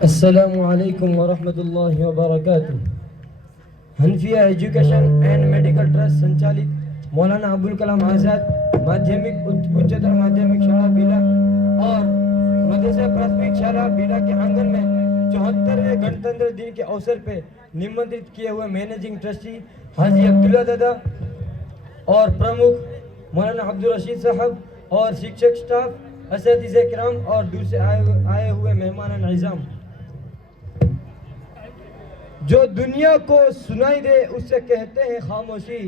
अस्सलामुअलैकुम वरहमतुल्लाहि वबरकातुह। Hanafia education and medical trust संचालित मौलाना अबुल कलाम आज़ाद माध्यमिक उच्चतर माध्यमिक शाला बिला और मदरसा प्राथमिक शाला बिला के आंगन में 74वें गणतंत्र दिन के अवसर पर निमंत्रित किए हुए मैनेजिंग ट्रस्टी हाजी अब्दुल्ला दादा और प्रमुख मौलाना अब्दुल रशीद साहब और शिक्षक स्टाफ असतिज़े किराम और दूर से आए हुए मेहमान निज़ाम, जो दुनिया को सुनाई दे उसे कहते हैं खामोशी,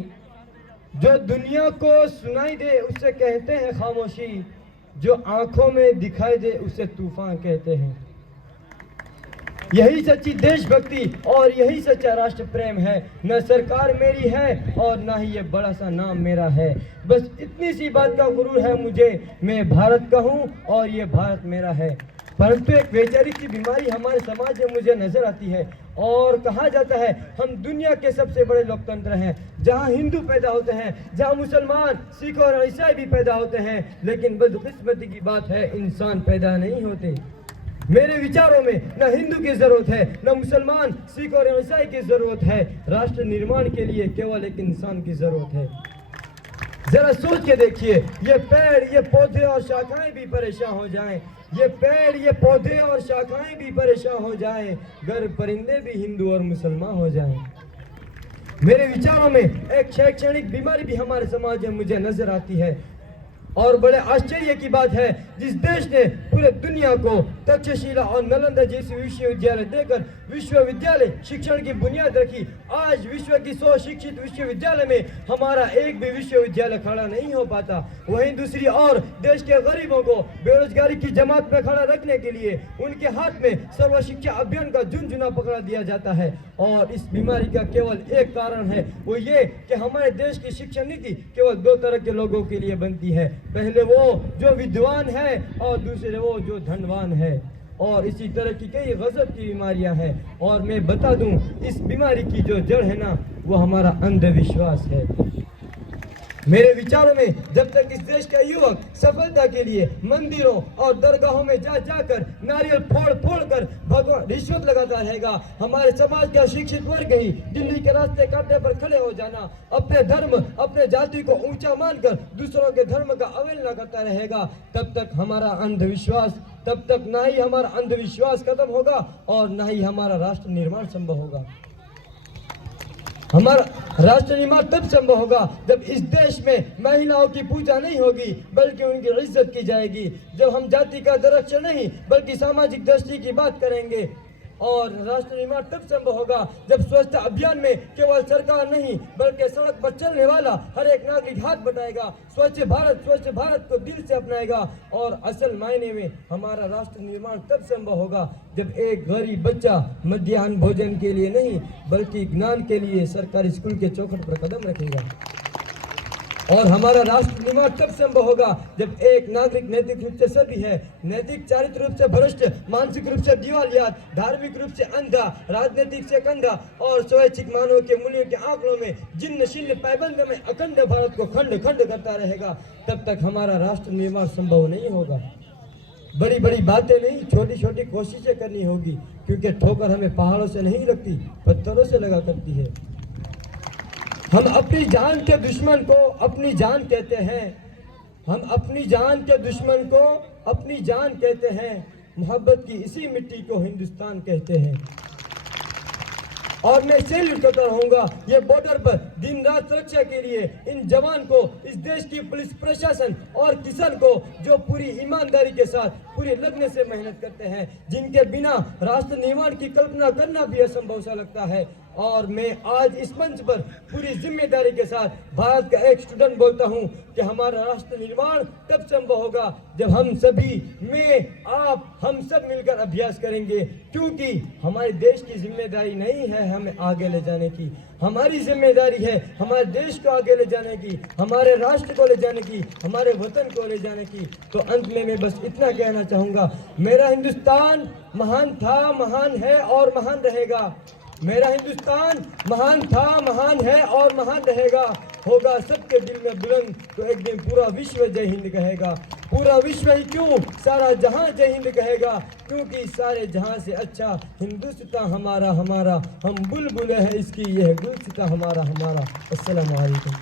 जो दुनिया को सुनाई दे उसे कहते हैं खामोशी, जो आंखों में दिखाई दे उसे तूफान कहते हैं। यही सच्ची देशभक्ति और यही सच्चा राष्ट्र प्रेम है। न सरकार मेरी है और ना ही ये बड़ा सा नाम मेरा है। बस इतनी सी बात का गुरूर है मुझे, मैं भारत का हूँ और ये भारत मेरा है। परंतु एक वैचारिक सी बीमारी हमारे समाज में मुझे नजर आती है और कहा जाता है हम दुनिया के सबसे बड़े लोकतंत्र हैं, जहां हिंदू पैदा होते हैं, जहां मुसलमान, सिख और ईसाई भी पैदा होते हैं, लेकिन बदकिस्मती की बात है इंसान पैदा नहीं होते। मेरे विचारों में न हिंदू की जरूरत है, न मुसलमान, सिख और ईसाई की जरूरत है। राष्ट्र निर्माण के लिए केवल एक इंसान की जरूरत है। जरा सोच के देखिए, ये पेड़, ये पौधे और शाखाएं भी परेशान हो जाएं, ये पेड़, ये पौधे और शाखाएं भी परेशान हो जाएं, घर परिंदे भी हिंदू और मुसलमान हो जाएं। मेरे विचारों में एक शैक्षणिक बीमारी भी हमारे समाज में मुझे नजर आती है और बड़े आश्चर्य की बात है, जिस देश ने पूरे दुनिया को तक्षशिला और नालंदा जैसे विश्वविद्यालय देकर विश्वविद्यालय शिक्षण की बुनियाद रखी, आज विश्व की 100 शिक्षित विश्वविद्यालय में हमारा एक भी विश्वविद्यालय खड़ा नहीं हो पाता। वहीं दूसरी ओर देश के गरीबों को बेरोजगारी की जमात में खड़ा रखने के लिए उनके हाथ में सर्व शिक्षा अभियान का झुनझुना पकड़ा दिया जाता है। और इस बीमारी का केवल एक कारण है, वो ये कि हमारे देश की शिक्षा नीति केवल 2 तरह के लोगों के लिए बनती है, पहले वो जो विद्वान है और दूसरे वो जो धनवान है। और इसी तरह की कई गजब की बीमारियां हैं और मैं बता दूं, इस बीमारी की जो जड़ है ना, वो हमारा अंधविश्वास है। मेरे विचारों में जब तक इस देश का युवक सफलता के लिए मंदिरों और दरगाहों में जाकर नारियल फोड़ कर भगवान रिश्वत लगाता रहेगा, हमारे समाज का शिक्षित वर्ग ही दिल्ली के रास्ते कांटे पर खड़े हो जाना, अपने धर्म, अपने जाति को ऊंचा मानकर दूसरों के धर्म का अवहेलना करता रहेगा, तब तक हमारा अंधविश्वास, तब तक ना ही हमारा अंधविश्वास खत्म होगा और ना ही हमारा राष्ट्र निर्माण संभव होगा। हमारा राष्ट्र निर्माण तब संभव होगा जब इस देश में महिलाओं की पूजा नहीं होगी बल्कि उनकी इज्जत की जाएगी, जब हम जाति का दरख्त नहीं बल्कि सामाजिक दृष्टि की बात करेंगे। और राष्ट्र निर्माण तब संभव होगा जब स्वच्छता अभियान में केवल सरकार नहीं बल्कि सड़क पर चलने वाला हर एक नागरिक हाथ बटाएगा, स्वच्छ भारत को दिल से अपनाएगा। और असल मायने में हमारा राष्ट्र निर्माण तब संभव होगा जब एक गरीब बच्चा मध्याह्न भोजन के लिए नहीं बल्कि ज्ञान के लिए सरकारी स्कूल के चौखट पर कदम रखेगा। और हमारा राष्ट्र निर्माण तब संभव होगा जब एक नागरिक नैतिक रूप से सभी है, नैतिक चारित्र रूप से भ्रष्ट, मानसिक रूप से दिवालियात, धार्मिक रूप से अंधा, राजनीतिक से कंधा और स्वैच्छिक मानव के मूल्यों के आंकड़ों में जिन्न शिन्न पैबंद में अखंड भारत को खंड खंड करता रहेगा, तब तक हमारा राष्ट्र निर्माण संभव नहीं होगा। बड़ी बड़ी बातें नहीं, छोटी छोटी कोशिशें करनी होगी, क्योंकि ठोकर हमें पहाड़ों से नहीं लगती, पत्थरों से लगा करती है। हम अपनी जान के दुश्मन को अपनी जान कहते हैं, हम अपनी जान के दुश्मन को अपनी जान कहते हैं, मोहब्बत की इसी मिट्टी को हिंदुस्तान कहते हैं। और मैं सैल्यूट करता रहूंगा ये बॉर्डर पर दिन रात सुरक्षा के लिए इन जवान को, इस देश की पुलिस प्रशासन और किसान को, जो पूरी ईमानदारी के साथ पूरी लगन से मेहनत करते हैं, जिनके बिना राष्ट्र निर्माण की कल्पना करना भी असंभव सा लगता है। और मैं आज इस मंच पर पूरी जिम्मेदारी के साथ भारत का एक स्टूडेंट बोलता हूं कि हमारा राष्ट्र निर्माण तब संभव होगा जब हम सभी, मैं, आप, हम सब मिलकर अभ्यास करेंगे, क्योंकि हमारे देश की जिम्मेदारी नहीं है हमें आगे ले जाने की, हमारी जिम्मेदारी है हमारे देश को आगे ले जाने की, हमारे राष्ट्र को ले जाने की, हमारे वतन को ले जाने की। तो अंत में मैं बस इतना कहना चाहूंगा, मेरा हिंदुस्तान महान था, महान है और महान रहेगा। मेरा हिंदुस्तान महान था, महान है और महान रहेगा। होगा सबके दिल में बुलंद तो एक दिन पूरा विश्व जय हिंद कहेगा। पूरा विश्व ही क्यों, सारा जहां जय हिंद कहेगा, क्योंकि सारे जहां से अच्छा हिंदुस्तान हमारा हमारा। हम बुलबुल है इसकी, यह गुलसिता हमारा हमारा। अस्सलामु अलैकुम।